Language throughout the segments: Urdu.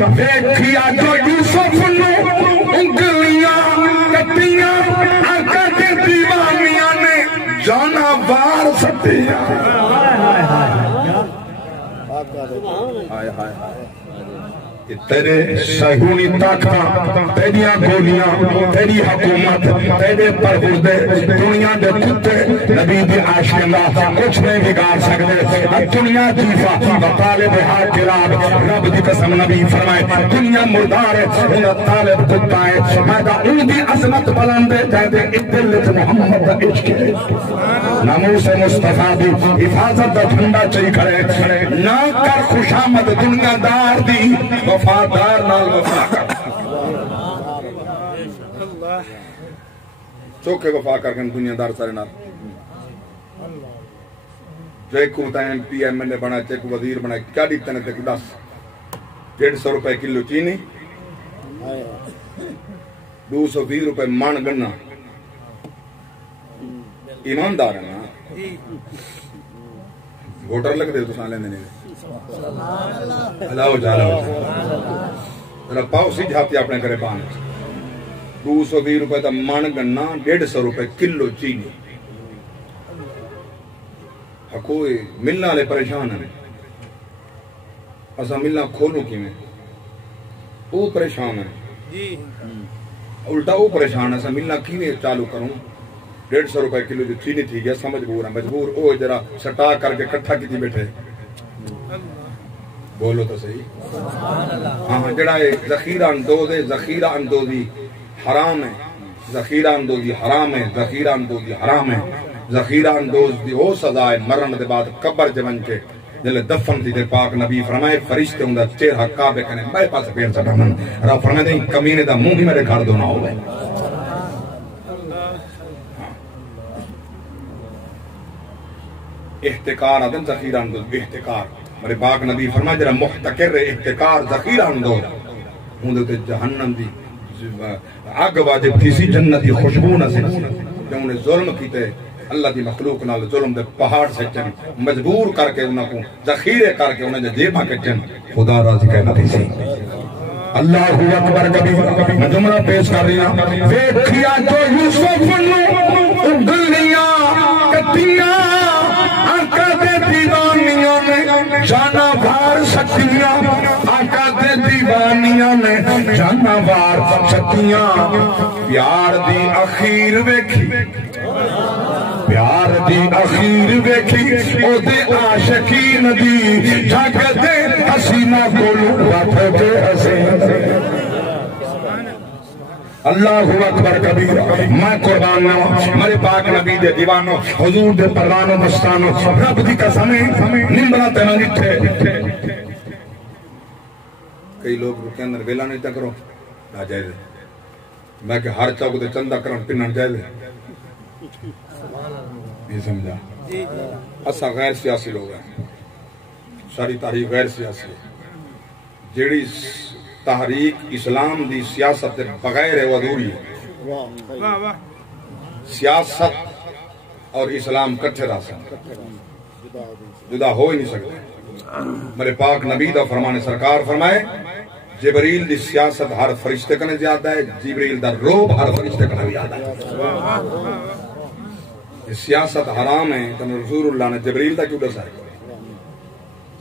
ویکھیا جو یوسف نو انگلیاں کٹیاں آقا دے دیوانیاں نے جانا بار سٹیاں تیرے صہیونی طاقتاں تیریاں گولیاں تیری حکومت تیرے پروردے دنیا دے کتے نبی دی عاشقاں کچھ نہیں بگاڑ سکتے دنیا جیفا طالب ہاتھ جلاب رب دی قسم نبی فرمائے دنیا مردار ہے انہا طالب کتا ہے مہدہ ان دی عظمت بلند ہے جہدے ادلت محمد دا عشق ہے ناموس مصطفیٰ دی حفاظت دا جھنڈا چاہی کھڑے نہ کر خوشامد دنیا دار دی وفادار نال وفا کر چوکے وفا کر کے دنیا دار سارے نال جو ایک کو بتائیں پی ایم ایل اے بنا چیک وزیر بنا کیا دیتے ہیں تک 150 روپے کلو چینی 220 روپے مان گنا ایماندار ہے نا ووٹر لگ دے تو سان لیندے نہیں اللہ جالا ذرا پاؤ سی جھاتی اپنے کرے پان 220 روپے تا مان گنا 150 روپے کلو چینی کوئی ملنا لے پریشان ہیں اسا ملنا کھولوں کی میں وہ پریشان ہے الٹا وہ پریشان ہے اسا ملنا کی میں چالو کروں 150 روپے کلو جو چینی تھی گیا سمجھ بورا مجبور او جرا سٹا کر کے کٹھا کی تھی بیٹھے بولو تو صحیح ہاں جڑا ہے ذخیرہ اندوز ہے ذخیرہ اندوزی حرام ہے ذخیرہ اندوزی حرام ہے ذخیرہ اندوزی حرام ہے ذخیرہ اندوز دی ہو سزا ہے مرن دے بعد قبر جمن کے جلے دفن تھی دے پاک نبی فرمائے فرشتے ہوں دا چہرہ کعبے کنے بے پاس پیر سٹھمن رہا فرمائے دیں کمینے دا منہ ہی میرے گھر دو نہ ہوئے احتکار آدم ذخیرہ اندوز احتکار میرے پاک نبی فرمائے جرہ محتکر احتکار ذخیرہ اندوز ہوں دے جہنم دی آگ واجب تھی سی جنتی خوشبو نہ سے جب انہیں ظلم کیتے اللہ دی مخلوق نال ظلم دے پہاڑ سے چن مجبور کر کے انہوں کو ذخیرے کر کے انہیں جیبہ کے چن خدا راضی کہنا تھی سی اللہ اکبر کبھی میں جملہ پیش کر رہی ہوں ویکھیا جو یوسف نو انگلیاں کٹیاں آقا دے دیوانیاں نے جانا بار سکتیاں آقا دے دیوانیاں نے جانا بار سکتیاں پیار دی اخیر ویکھی پیار دی اخیر ویکھی او دے عاشقین دی جھگ دے حسینہ کولو وقت دے حسین اللہ اکبر کبیر میں قربان نہ میرے پاک نبی دے دیوانوں حضور دے پروانوں مستانوں رب دی قسمیں نمبرہ تینا نٹھے کئی لوگ رکے اندر ویلا نہیں تک کرو نہ جائے دے میں کہ ہر چوک دے چندہ کرن پنن جائے دے یہ سمجھا اسا غیر سیاسی لوگ ہیں ساری تاریخ غیر سیاسی جیڑی تحریک اسلام دی سیاست بغیر ہے وہ ادھوری ہے سیاست اور اسلام کٹھے رہ سکتے جدا ہو ہی نہیں سکتے میرے پاک نبی دا فرمانے سرکار فرمائے جبریل دی سیاست ہر فرشتے کنے زیادہ ہے جبریل دا روب ہر فرشتے کنے زیادہ ہے سیاست حرام ہے تو رسول اللہ نے جبریل دا کیوں دسا ہے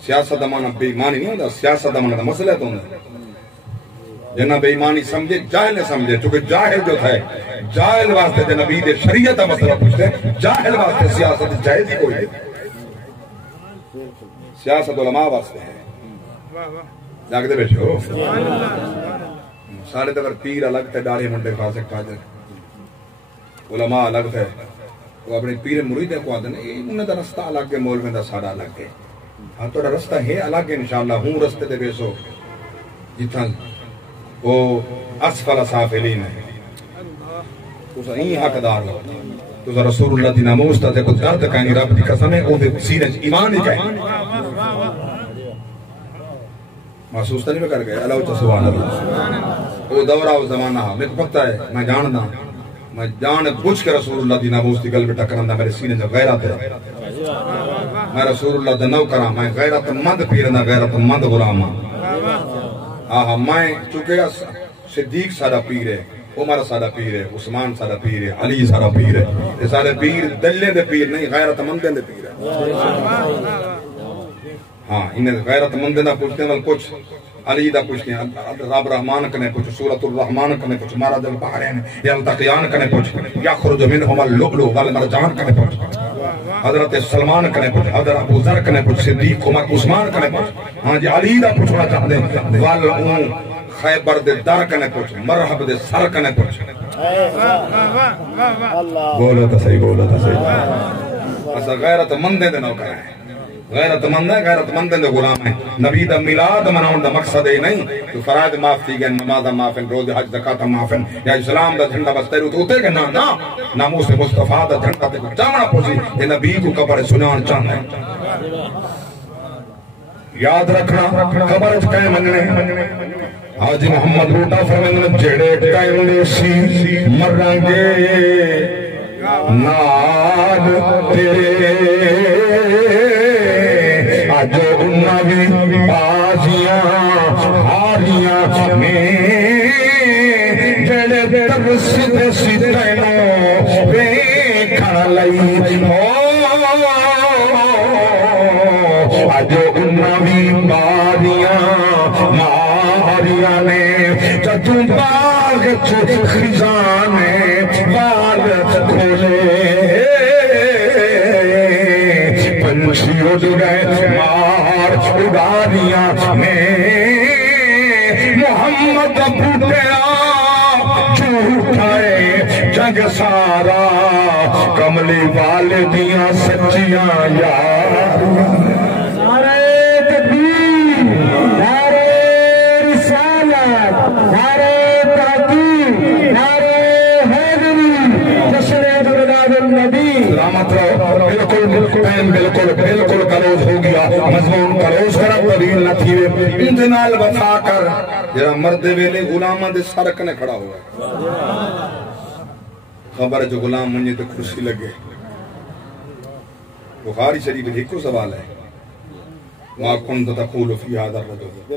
سیاست دا معنی بے ایمانی نہیں ہوتا سیاست دا معنی دا مسئلہ تو ہوتا جنہ بے ایمانی سمجھے جاہل نے سمجھے چونکہ جاہل جو تھا جاہل واسطے دے نبی دے شریعت دا مسئلہ پوچھتے جاہل واسطے سیاست جائز ہی کوئی ہے سیاست علماء واسطے ہے جاگتے بیٹھو سارے تک پیر الگ تھے ڈاڑے منڈے فاسق فاجر علماء الگ تھے وہ اپنے پیر مرید کو آدھے انہیں دا رستہ الگ ہے مولوی دا سارا الگ ہے ہاں توڑا رستہ ہے الگ ہے انشاءاللہ ہوں رستے دے بیسو جتنا وہ اسفل سافلین ہے تو سا ہی حقدار لو تو سا رسول اللہ دی ناموس تا تے کو درد کہنی رب دی قسم ہے او دے سینے ایمان ہی کہیں محسوس تا نہیں میں کر گئے اللہ سبحان اللہ وہ دورہ و زمانہ میں کو پتہ ہے میں جاندہ میں جان بوجھ کے رسول اللہ دی ناموس دی قلب ٹکرندہ میرے سینے جو غیرت ہے میں رسول اللہ دا نو کرام میں غیرت مند پیرنا غیرت مند غلامہ آہا میں چکے صدیق سارا پیر ہے، عمر سارا پیر ہے، عثمان سارا پیر ہے، علی سارا پیر ہے. یہ سارے پیر دلے دے پیر نہیں، غیرت مندیں دے پیر ہے. ہاں انہیں غیرت مندیں دا پوچھتے ہیں کچھ علی دا پوچھتے ہیں، رب رحمان کنے پوچھ، سورۃ الرحمان کنے پوچھ، مرج البحرین یلتقیان کنے پوچھ، یخرج منہما اللؤلؤ والمرجان کنے پوچھ، حضرت سلمان کنے پوچھ، حضرت ابو ذر کنے پوچھ، صدیق عمر عثمان کنے پوچھ. ہاں جی علی دا پوچھنا چاہتے ہیں، والعون خیبر دے در کنے پوچھ، مرحب دے سر کنے پوچھ. بولو تو صحیح، بولو تو صحیح. ایسا غیرت مندیں دے نوکر ہیں، غیرت مند ہے، غیرت مند دے غلام ہیں. نبی دا میلاد مناؤن دا مقصد ہے نہیں تو فرائض معاف تھی گئے، نماز معاف ہیں، روز حج زکات معاف ہیں، یا اسلام دا جھنڈا بس تیرو تو ہوتے گئے نا نا ناموس مصطفیٰ دا جھنڈا تے چامنا پوسی یہ نبی کو قبر سنان چاہنا ہے. یاد رکھنا قبر کہیں مننے حاجی محمد روٹا فرمائیں جڑے کہیں سی مرنگے نال تیرے آج انہی بازیاں ہاریاں میں جڑے ترس دے سیدھنوں ویکھن لئی آج انہی باریاں ماریاں نے جدوں باغ خزانے باغ کھولے پنچھی اڑ گئے مار اڑانیاں میں محمد بھٹیا جھوٹائے جگ سارا کملی والدیاں سچیاں یار. نعرہ تکبیر، نعرہ رسالت، نعرہ تحقیق، نعرہ حیدری، جشن میلاد النبی. سلامت رہو. بالکل پین بالکل کلوز ہو گیا، مضمون کلوز کرا طویل نہ تھیوے. انتنال وفا کر جرا مرد ویلے غلامہ دے سر کنے کھڑا ہوا ہے. خبر جو غلام منجے تے کرسی لگے. بخاری شریف ایک کو سوال ہے، ما کنت تقول فی هذا الرجل.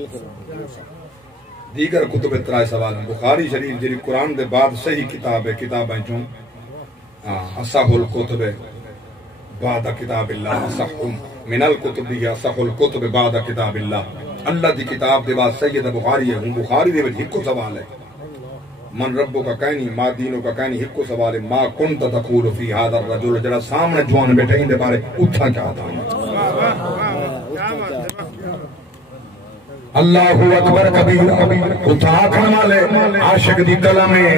دیگر کتب اترائے سوال ہیں. بخاری شریف جی قرآن دے بعد صحیح کتاب ہے، کتاب ہیں چون اصح الکتب بعد کتاب اللہ، اصح من الکتب ہی اصح الکتب بعد کتاب اللہ. اللہ دی کتاب دے بعد سید بخاری ہے. ہوں بخاری دے بعد ایک کو سوال ہے، من ربو کا کہنی ما دینو کا کہنی. ایک کو سوال ہے، ما کنت تقول فی هذا الرجل. جڑا سامنے جوان بیٹھے ان دے بارے اتھا کیا تھا. اللہ اکبر کبیر. اتھا آکھن والے عاشق دی کلام ہے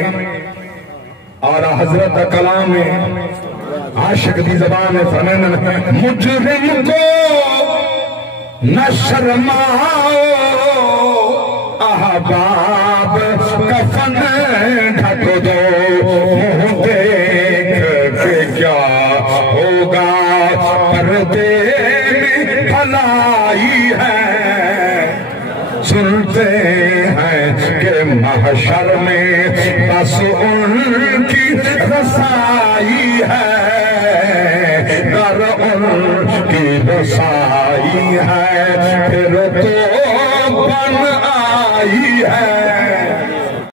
اور حضرت دا کلام ہے. عاشق دی زبان ہے فرمائیں مجرم کو نہ شرماؤ احباب کفن ڈھک دو. منہ دیکھ کے کیا ہوگا پردے میں بھلائی ہے. سنتے ہیں کہ محشر میں بس ان کی رسائی ہے، در ان کی رسائی ہے پھر تو بن آئی ہے.